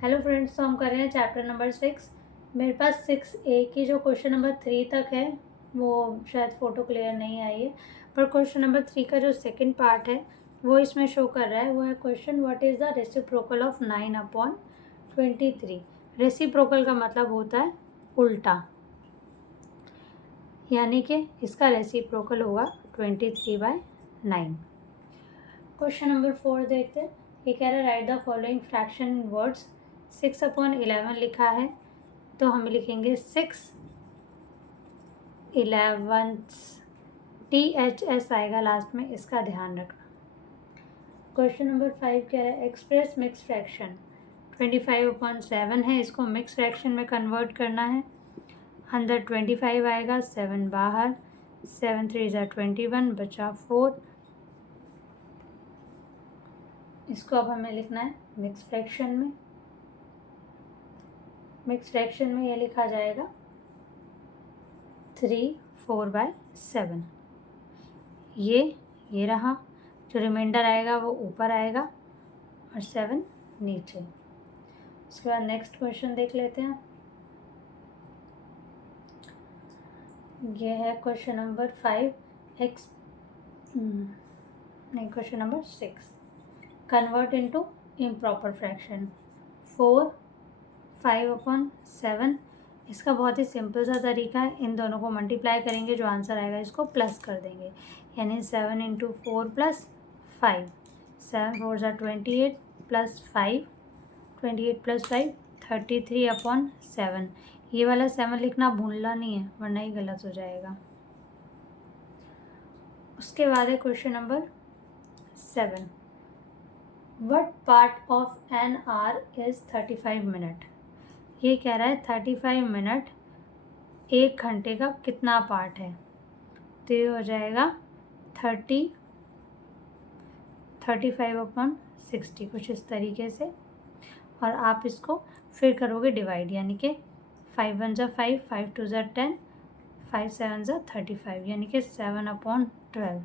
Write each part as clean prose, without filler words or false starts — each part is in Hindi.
हेलो फ्रेंड्स, तो हम कर रहे हैं चैप्टर नंबर 6। मेरे पास 6A की जो क्वेश्चन नंबर 3 तक है वो शायद फ़ोटो क्लियर नहीं आई है, पर क्वेश्चन नंबर 3 का जो सेकंड पार्ट है वो इसमें शो कर रहा है। वो है question, what is the reciprocal of 9/23। Reciprocal का मतलब होता है उल्टा, यानी कि इसका रेसिप्रोकल होगा 23/9। क्वेश्चन नंबर 4 देखते हैं। ये कह रहा है right the following fraction in words. 6/11 लिखा है तो हम लिखेंगे 6/11। THS आएगा लास्ट में, इसका ध्यान रखना। क्वेश्चन नंबर 5 कह रहा है एक्सप्रेस मिक्स फ्रैक्शन। 25/7 है, इसको मिक्स फ्रैक्शन में कन्वर्ट करना है। अंदर 25 आएगा, 7 बाहर, 7 3 21, बचा 4। इसको अब हमें लिखना है मिक्स फ्रैक्शन में। मिक्स फ्रैक्शन में ये लिखा जाएगा 3/4/7। ये रहा, जो रिमाइंडर आएगा वो ऊपर आएगा और 7 नीचे। उसके बाद नेक्स्ट क्वेश्चन देख लेते हैं। ये है question number 5 question number 6। Convert into improper fraction. 4/5/7। इसका बहुत ही सिंपल सा तरीका है, इन दोनों को मल्टीप्लाई करेंगे, जो आंसर आएगा इसको प्लस कर देंगे, यानी 7 × 4 + 5। 7 4 28 + 5, 28 + 5 33/7। ये वाला 7 लिखना भूलना नहीं है, वरना ही गलत हो जाएगा। उसके बाद है question number 7। What part of an hour is 35 minute. ये कह रहा है 35 मिनट 1 घंटे का कितना पार्ट है। तो ये हो जाएगा 35/60 कुछ इस तरीके से। और आप इसको फिर करोगे डिवाइड, यानी कि 5 1 5, 5 2 10, 5 7 35, यानी कि 7/12।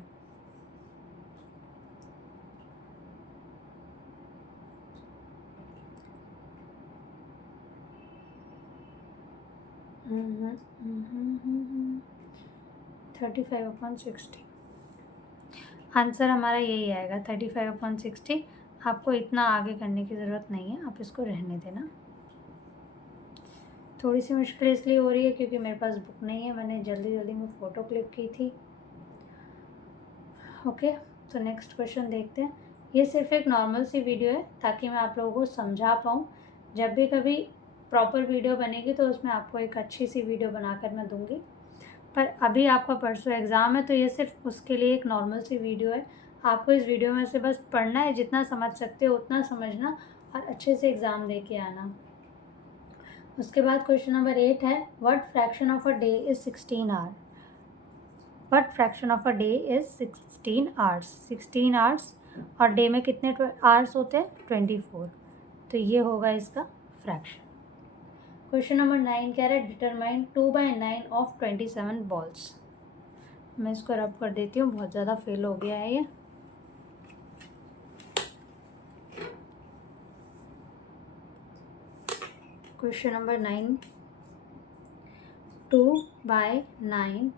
हम्म 35/60 आंसर हमारा यही आएगा, 35/60। आपको इतना आगे करने की ज़रूरत नहीं है, आप इसको रहने देना। थोड़ी सी मुश्किल इसलिए हो रही है क्योंकि मेरे पास बुक नहीं है, मैंने जल्दी जल्दी में फ़ोटो क्लिक की थी। ओके, तो नेक्स्ट क्वेश्चन देखते हैं। ये सिर्फ एक नॉर्मल सी वीडियो है ताकि मैं आप लोगों को समझा पाऊँ। जब भी कभी प्रॉपर वीडियो बनेगी तो उसमें आपको एक अच्छी सी वीडियो बनाकर मैं दूँगी, पर अभी आपका परसों एग्ज़ाम है तो ये सिर्फ उसके लिए एक नॉर्मल सी वीडियो है। आपको इस वीडियो में से बस पढ़ना है, जितना समझ सकते हो उतना समझना और अच्छे से एग्ज़ाम दे के आना। उसके बाद क्वेश्चन नंबर 8 है what fraction of a day is 16 hour. What fraction of a day is 16 hours. 16 hours और डे में कितने आवर्स होते हैं? 24। तो ये होगा इसका फ्रैक्शन। क्वेश्चन नंबर 9 कह रहा है डिटरमाइन 2/9 ऑफ 27 बॉल्स। मैं इसको रब कर देती हूँ, बहुत ज़्यादा फेल हो गया है ये। Question number 9, 2/9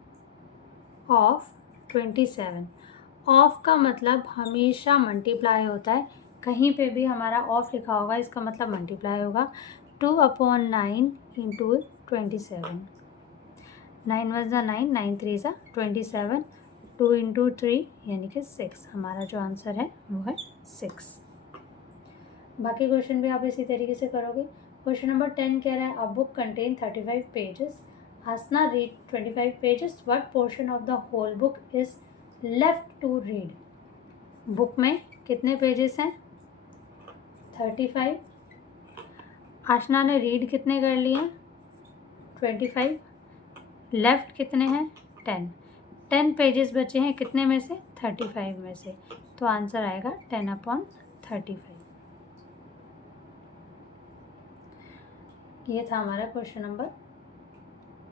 of 27। ऑफ का मतलब हमेशा मल्टीप्लाई होता है, कहीं पे भी हमारा ऑफ लिखा होगा इसका मतलब मल्टीप्लाई होगा। 2/9 × 27। 9 1 9, 9 3 27, 2 × 3 यानी कि 6। हमारा जो आंसर है वो है 6। बाकी क्वेश्चन भी आप इसी तरीके से करोगे। क्वेश्चन नंबर 10 कह रहा है a book contain 35 pages. Hasna read 25 pages. What portion of the whole book is left to read? Book में कितने पेजेस हैं? 35। आशना ने रीड कितने कर लिए हैं? 25। लेफ्ट कितने हैं? 10। 10 पेजेस बचे हैं कितने में से? 35 में से। तो आंसर आएगा 10/35। ये था हमारा क्वेश्चन नंबर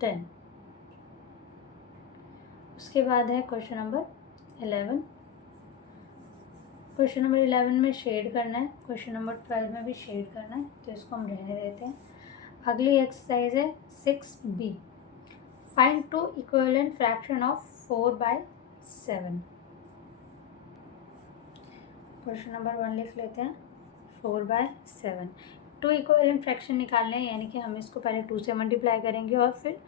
10। उसके बाद है क्वेश्चन नंबर 11। क्वेश्चन नंबर 11 में शेड करना है, क्वेश्चन नंबर 12 में भी शेड करना है, तो इसको हम रहने देते हैं। अगली एक्सरसाइज है 6B, find two equivalent fraction of 4/7। Question number 1 लिख लेते हैं, 4/7। टू इक्विवेलेंट फ्रैक्शन निकालने हैं, यानी कि हम इसको पहले 2 से मल्टीप्लाई करेंगे और फिर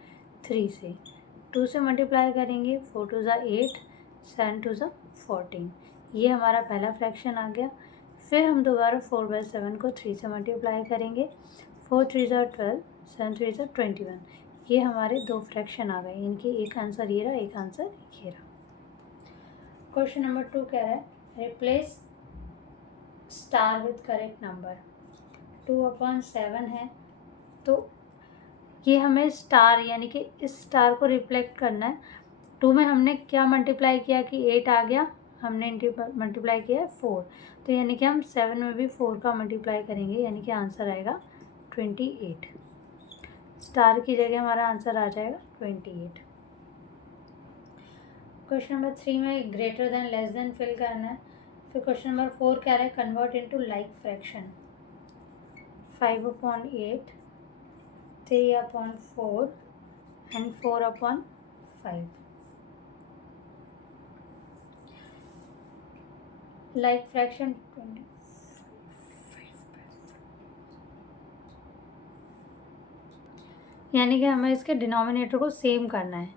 3 से। 2 से मल्टीप्लाई करेंगे, 4 2 ज़ा 8, 7 2 ज़ा 14, ये हमारा पहला फ्रैक्शन आ गया। फिर हम दोबारा 4/7 को 3 से मल्टीप्लाई करेंगे, 4 3 ज़ा 12, 7 3 ज़ा 21, ये हमारे 2 फ्रैक्शन आ गए। इनकी एक आंसर ये रहा, एक आंसर ये रहा। क्वेश्चन नंबर 2 कह रहा है replace star with correct number. 2/7 है, तो ये हमें स्टार यानी कि इस स्टार को रिफ्लेक्ट करना है। 2 में हमने क्या मल्टीप्लाई किया कि 8 आ गया, हमने मल्टीप्लाई किया 4, तो यानी कि हम 7 में भी 4 का मल्टीप्लाई करेंगे, यानी कि आंसर आएगा 28। स्टार की जगह हमारा आंसर आ जाएगा 28। क्वेश्चन नंबर 3 में greater than less than fill करना है। फिर क्वेश्चन नंबर 4 कह रहा है convert into like fraction. 5/8, 3/4 and 4/5। Like fraction 20, यानी कि हमें इसके डिनोमिनेटर को सेम करना है।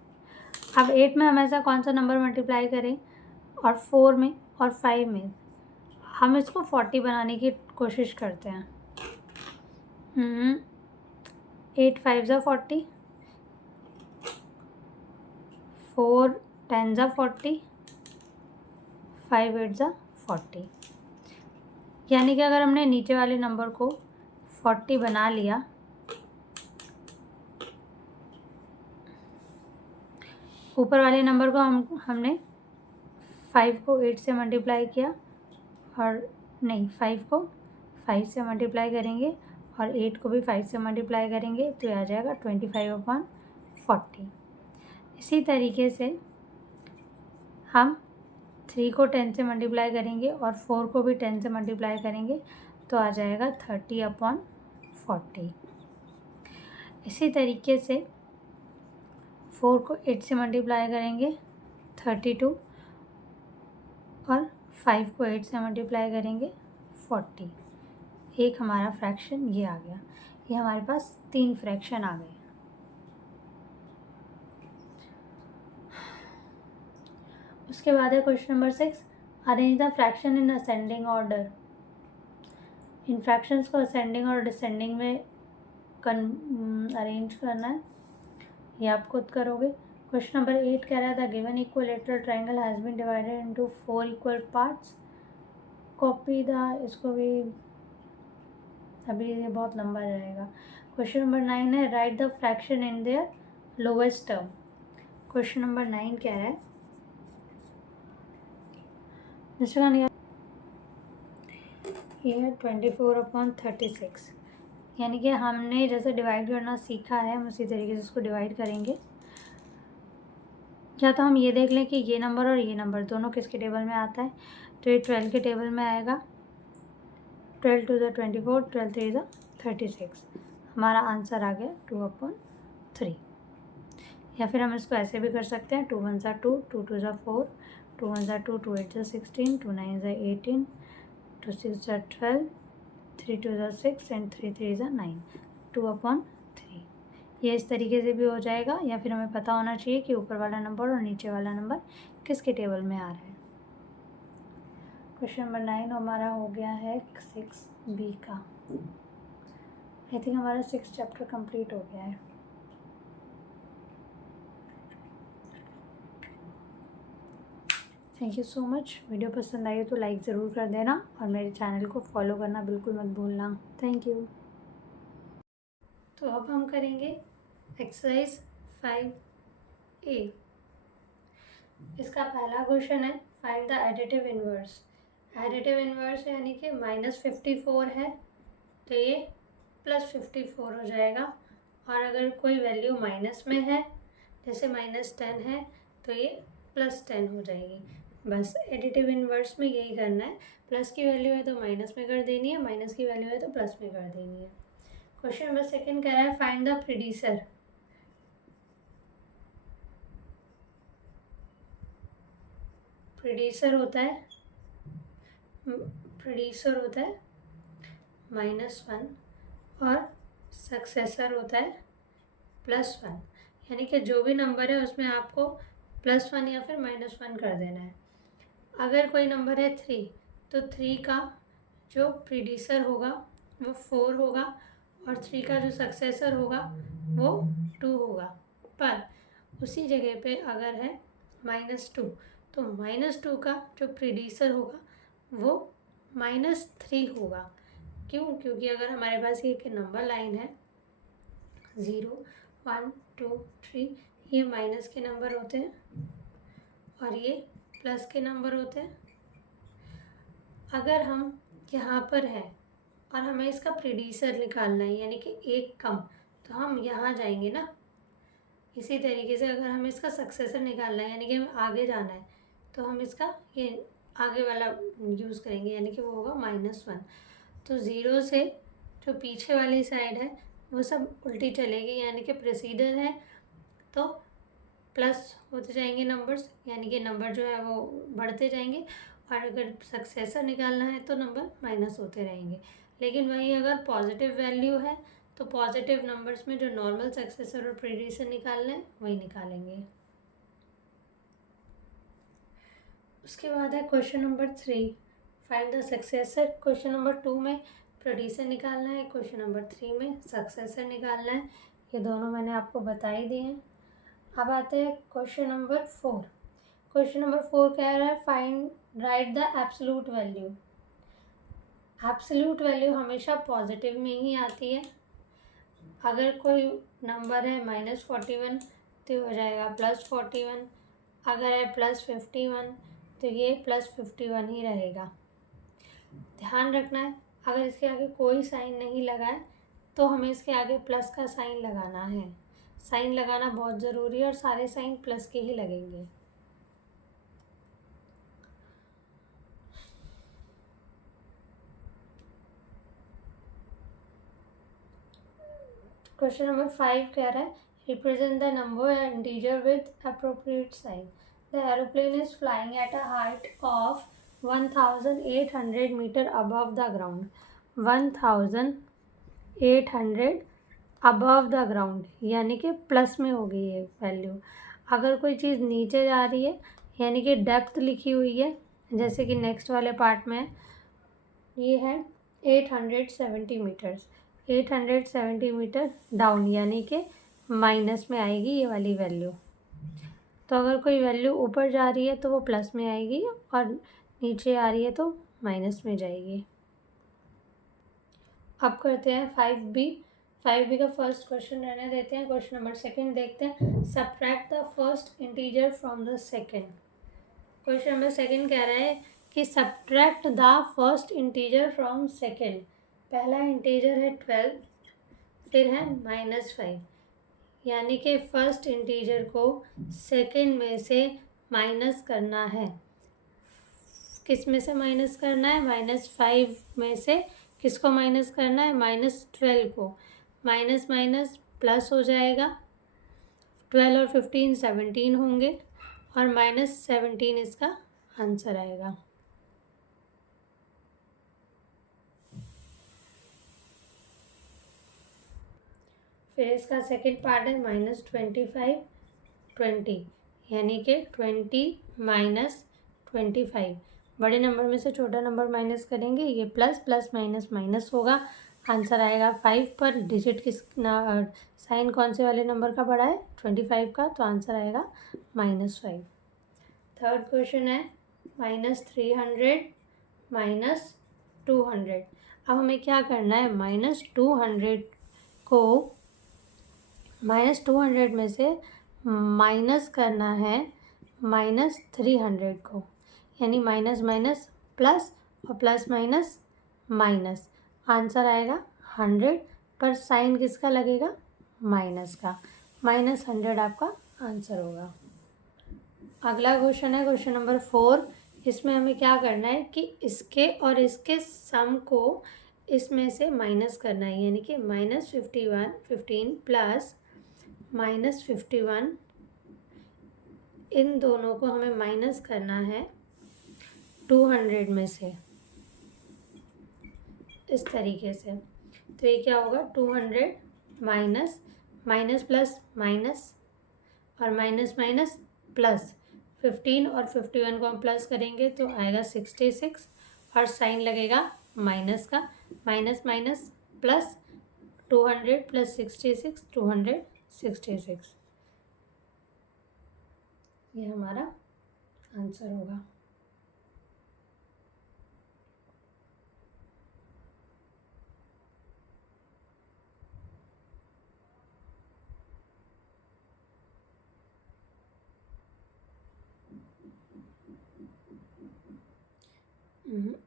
अब 8 में हम ऐसा कौन सा नंबर मल्टीप्लाई करें, और 4 में और 5 में हम इसको 40 बनाने की कोशिश करते हैं। 8 5 ज़ा 40, 4 10 ज़ा 40, 5 8 ज़ा 40, यानी कि अगर हमने नीचे वाले नंबर को 40 बना लिया, ऊपर वाले नंबर को हमने 5 को 8 से मल्टीप्लाई किया, और नहीं 5 को 5 से मल्टीप्लाई करेंगे और 8 को भी 5 से मल्टीप्लाई करेंगे, तो आ जाएगा 25/40। इसी तरीके से हम 3 को 10 से मल्टीप्लाई करेंगे और 4 को भी 10 से मल्टीप्लाई करेंगे, तो आ जाएगा 30/40। इसी तरीके से 4 को 8 से मल्टीप्लाई करेंगे 32, और 5 को 8 से मल्टीप्लाई करेंगे 40। एक हमारा फ्रैक्शन ये आ गया। ये हमारे पास 3 फ्रैक्शन आ गए। उसके बाद है question number 6, arrange the fraction in ascending order. In fractions को असेंडिंग और डिसेंडिंग में अरेंज करना है, ये आप खुद करोगे। क्वेश्चन नंबर 8 कह रहा है the given equilateral triangle has been divided into 4 equal parts. Copy the, इसको भी अभी ये बहुत लंबा रहेगा। क्वेश्चन नंबर 9 है right the fraction in their lowest term. Question number 9 क्या है, ये है 24/36, यानी कि हमने जैसे डिवाइड करना सीखा है हम उसी तरीके से इसको डिवाइड करेंगे। या तो हम ये देख लें कि ये नंबर और ये नंबर दोनों किसके टेबल में आता है, तो ये 12 के टेबल में आएगा। 12 2 ज़ा 24, 12 3 ज़ा 36, हमारा आंसर आ गया 2/3। या फिर हम इसको ऐसे भी कर सकते हैं, 2 1 ज़ा 2, 2 2 ज़ा 4, 2 1 ज़ा 2, 2 8 ज़ा 16, 2 9 ज़ा 18, 2 6 ज़ा 12, 3 2 ज़ा 6 एंड 3 3 ज़ा 9, 2/3। ये इस तरीके से भी हो जाएगा। या फिर हमें पता होना चाहिए कि ऊपर वाला नंबर और नीचे वाला नंबर किसके टेबल में आ रहा है। क्वेश्चन नंबर 9 हमारा हो गया है 6B का। आई थिंक हमारा 6 चैप्टर कंप्लीट हो गया है। Thank you so much. Video पसंद आई तो लाइक ज़रूर कर देना और मेरे चैनल को फॉलो करना बिल्कुल मत भूलना। Thank you. तो अब हम करेंगे एक्सरसाइज 5A। इसका पहला क्वेश्चन है find the additive inverse. Additive inverse यानी कि -54 है तो ये +54 हो जाएगा, और अगर कोई वैल्यू माइनस में है जैसे -10 है तो ये +10 हो जाएगी। बस एडिटिव इनवर्स में यही करना है, प्लस की वैल्यू है तो माइनस में कर देनी है, माइनस की वैल्यू है तो प्लस में कर देनी है। क्वेश्चन नंबर सेकंड कह रहा है फाइंड द प्रीडिसर। प्रीडिसर होता है -1 और सक्सेसर होता है +1, यानी कि जो भी नंबर है उसमें आपको +1 या फिर -1 कर देना है। अगर कोई नंबर है 3 तो 3 का जो प्रीडिसर होगा वो 4 होगा और 3 का जो सक्सेसर होगा वो 2 होगा। पर उसी जगह पे अगर है -2 तो -2 का जो प्रीडिसर होगा वो -3 होगा। क्यों? क्योंकि अगर हमारे पास ये एक नंबर लाइन है 0 1 2 3, ये माइनस के नंबर होते हैं और ये प्लस के नंबर होते हैं। अगर हम यहाँ पर हैं और हमें इसका प्रीडिसर निकालना है यानी कि एक कम, तो हम यहाँ जाएंगे ना। इसी तरीके से अगर हमें इसका सक्सेसर निकालना है यानी कि हमें आगे जाना है तो हम इसका ये आगे वाला यूज़ करेंगे यानी कि वो होगा -1। तो 0 से जो पीछे वाली साइड है वो सब उल्टी चलेगी, यानी कि प्रेसीडर है तो प्लस होते जाएंगे नंबर्स, यानी कि नंबर जो है वो बढ़ते जाएंगे, और अगर सक्सेसर निकालना है तो नंबर माइनस होते रहेंगे। लेकिन वही अगर पॉजिटिव वैल्यू है तो पॉजिटिव नंबर्स में जो नॉर्मल सक्सेसर और प्रीडिसर निकालना है वही निकालेंगे। उसके बाद है question number 3 find the successor. Question number 2 में प्रोड्यूसर निकालना है, क्वेश्चन नंबर 3 में सक्सेसर निकालना है। ये दोनों मैंने आपको बता ही दिए हैं। अब आते हैं क्वेश्चन नंबर 4। क्वेश्चन नंबर 4 कह रहा है find right the absolute value. Absolute value हमेशा पॉजिटिव में ही आती है। अगर कोई नंबर है -41 तो हो जाएगा +41, अगर है +51 तो ये +51 ही रहेगा। ध्यान रखना है अगर इसके आगे कोई साइन नहीं लगा है तो हमें इसके आगे प्लस का साइन लगाना है। साइन लगाना बहुत ज़रूरी है और सारे साइन प्लस के ही लगेंगे। क्वेश्चन नंबर 5 कह रहा है represent the number and integer with appropriate sign. The aeroplane is flying at a height of 1800 metre above the ground. 1800 above the ground यानी कि प्लस में होगी ये वैल्यू। अगर कोई चीज़ नीचे जा रही है यानी कि डेप्थ लिखी हुई है, जैसे कि नेक्स्ट वाले पार्ट में ये है 870 मीटर्स, 870 मीटर डाउन यानी कि माइनस में आएगी ये वाली वैल्यू। तो अगर कोई वैल्यू ऊपर जा रही है तो वो प्लस में आएगी और नीचे आ रही है तो माइनस में जाएगी। अब करते हैं 5B। 5B का फर्स्ट क्वेश्चन रहने देते हैं। क्वेश्चन नंबर 2 देखते हैं subtract the first integer from the second. Question number 2 कह रहा है कि subtract the first integer from second. पहला इंटीजर है 12, फिर है -5, यानी कि फर्स्ट इंटीजर को सेकेंड में से माइनस करना है। किस में से माइनस करना है? -5 में से किसको माइनस करना है? -12 को। माइनस माइनस प्लस हो जाएगा, 12 और 15 17 होंगे और -17 इसका आंसर आएगा। फिर इसका सेकंड पार्ट है -25 20, यानी कि 20 - 25। बड़े नंबर में से छोटा नंबर माइनस करेंगे, ये प्लस प्लस माइनस माइनस होगा, आंसर आएगा 5 पर। डिजिट किस साइन कौन से वाले नंबर का बड़ा है? 25 का, तो आंसर आएगा -5। थर्ड क्वेश्चन है -300 -200। अब हमें क्या करना है? -200 को -200 में से माइनस करना है -300 को, यानी माइनस माइनस प्लस और प्लस माइनस माइनस। आंसर आएगा 100 पर साइन किसका लगेगा? माइनस का। -100 आपका आंसर होगा। अगला क्वेश्चन है क्वेश्चन नंबर 4। इसमें हमें क्या करना है कि इसके और इसके सम को इसमें से माइनस करना है, यानी कि -15 प्लस -51, इन दोनों को हमें माइनस करना है 200 में से, इस तरीके से। तो ये क्या होगा, 200 माइनस माइनस प्लस माइनस और माइनस माइनस प्लस 15 और 51 को हम प्लस करेंगे तो आएगा 66 और साइन लगेगा माइनस का। माइनस माइनस प्लस 200 प्लस 66 266, ये हमारा आंसर होगा।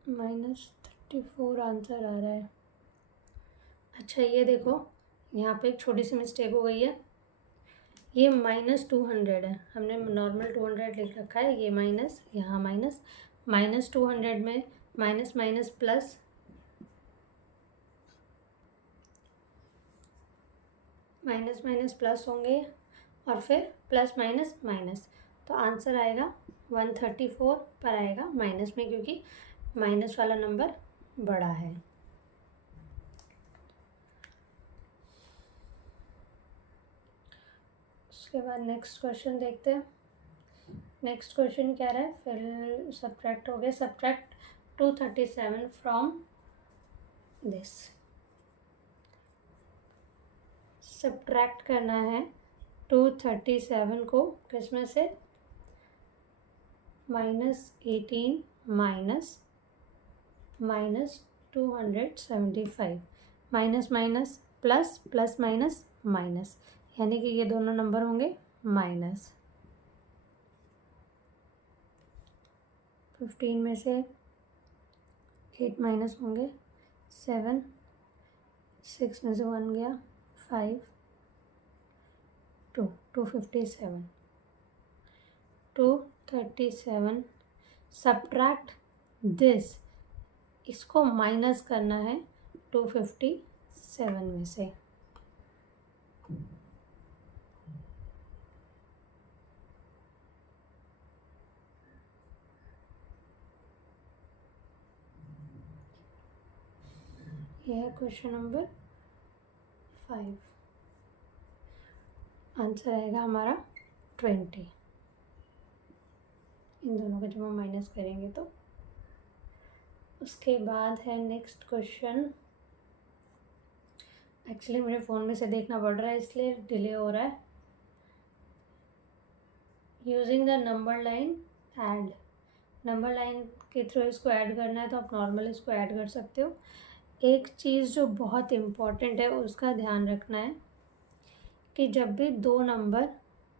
-34 आंसर आ रहा है। अच्छा ये देखो, यहाँ पे एक छोटी सी मिस्टेक हो गई है। ये -200 है, हमने नॉर्मल 200 लिख रखा है, ये माइनस, यहाँ माइनस। -200 में minus minus plus, minus minus plus होंगे और फिर प्लस माइनस माइनस, तो आंसर आएगा 134 पर आएगा माइनस में, क्योंकि माइनस वाला नंबर बड़ा है। उसके बाद नेक्स्ट क्वेश्चन देखते हैं। नेक्स्ट क्वेश्चन क्या रहा है, फिर सब्ट्रैक्ट हो गया। Subtract 237 from this. सब्ट्रैक्ट करना है 237 को किसमें से, -18 minus -275, minus minus plus, plus minus minus, यानी कि ये दोनों नंबर होंगे माइनस। 15 में से 8 माइनस होंगे 7, 6 में से 1 गया 5, 257, 237 सब्ट्रैक्ट दिस, इसको माइनस करना है 257 में से। यह है क्वेश्चन नंबर 5। आंसर आएगा हमारा 20। इन दोनों का जब हम माइनस करेंगे तो। उसके बाद है नेक्स्ट क्वेश्चन। एक्चुअली मेरे फ़ोन में से देखना पड़ रहा है इसलिए डिले हो रहा है। Using the number line add, number line के थ्रू इसको ऐड करना है तो आप नॉर्मल इसको ऐड कर सकते हो। एक चीज़ जो बहुत इम्पॉर्टेंट है उसका ध्यान रखना है कि जब भी दो नंबर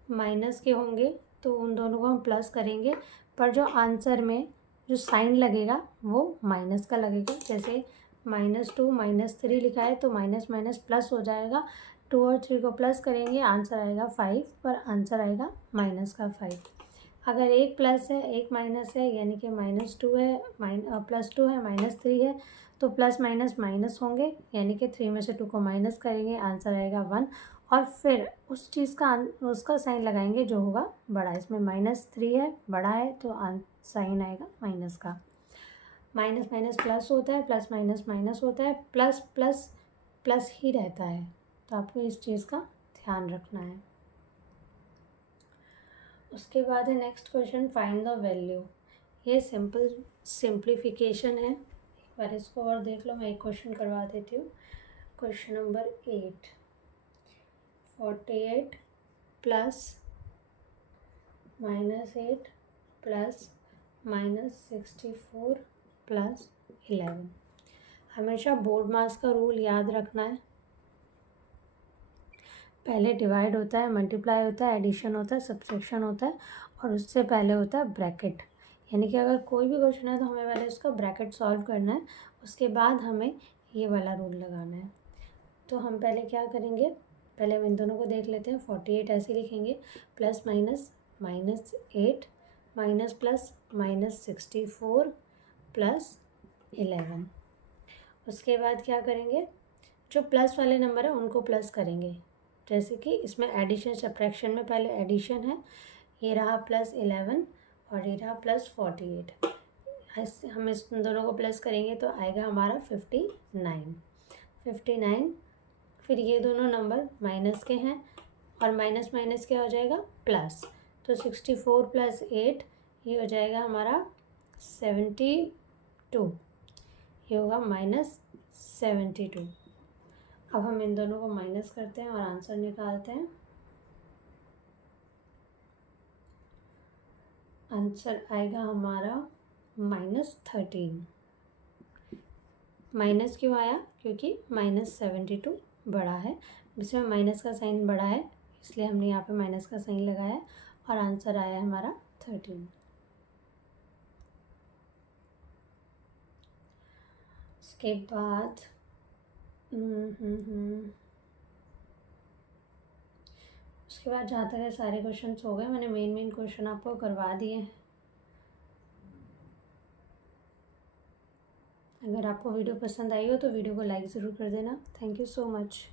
माइनस के होंगे तो उन दोनों को हम प्लस करेंगे, पर जो आंसर में जो साइन लगेगा वो माइनस का लगेगा। जैसे -2 -3 लिखा है तो माइनस माइनस प्लस हो जाएगा, 2 और 3 को प्लस करेंगे आंसर आएगा 5, पर आंसर आएगा माइनस का 5। अगर एक प्लस है एक माइनस है, यानी कि -2 है +2 है -3 है, तो प्लस माइनस माइनस होंगे, यानी कि 3 में से 2 को माइनस करेंगे आंसर आएगा 1, और फिर उस चीज़ का उसका साइन लगाएंगे जो होगा बड़ा। इसमें -3 है, बड़ा है, तो साइन आएगा माइनस का। माइनस माइनस प्लस होता है, प्लस माइनस माइनस होता है, प्लस प्लस प्लस ही रहता है, तो आपको इस चीज़ का ध्यान रखना है। उसके बाद है next question, find the value. ये सिंपल सिंप्लीफिकेशन है, एक बार इसको और देख लो। मैं एक क्वेश्चन करवा देती हूँ। Question number 8, 48 plus -8 plus -64 plus 11। हमेशा बोर्ड मास का रूल याद रखना है। पहले डिवाइड होता है, मल्टीप्लाई होता है, एडिशन होता है, सब्सट्रैक्शन होता है, और उससे पहले होता है ब्रैकेट। यानी कि अगर कोई भी क्वेश्चन है तो हमें पहले उसका ब्रैकेट सॉल्व करना है, उसके बाद हमें ये वाला रूल लगाना है। तो हम पहले क्या करेंगे, पहले हम इन दोनों को देख लेते हैं। 48 ऐसे लिखेंगे, plus minus -8 minus plus -64 plus 11। उसके बाद क्या करेंगे, जो प्लस वाले नंबर है उनको प्लस करेंगे। जैसे कि इसमें एडिशन सब्ट्रैक्शन में पहले एडिशन है, ये रहा +11 और ये रहा +48। ऐसे हम इस दोनों को प्लस करेंगे तो आएगा हमारा 59। फिर ये दोनों नंबर माइनस के हैं और माइनस माइनस क्या हो जाएगा, प्लस। तो 64 + 8 ये हो जाएगा हमारा 72, ये होगा -72। अब हम इन दोनों को माइनस करते हैं और आंसर निकालते हैं। आंसर आएगा हमारा -13। माइनस क्यों आया, क्योंकि -72 बड़ा है, इसमें माइनस का साइन बड़ा है, इसलिए हमने यहाँ पे माइनस का साइन लगाया और आंसर आया हमारा 13। उसके बाद उसके बाद जहाँ तक है सारे क्वेश्चन हो गए, मैंने मेन क्वेश्चन आपको करवा दिए हैं। अगर आपको वीडियो पसंद आई हो तो वीडियो को लाइक ज़रूर कर देना। Thank you so much.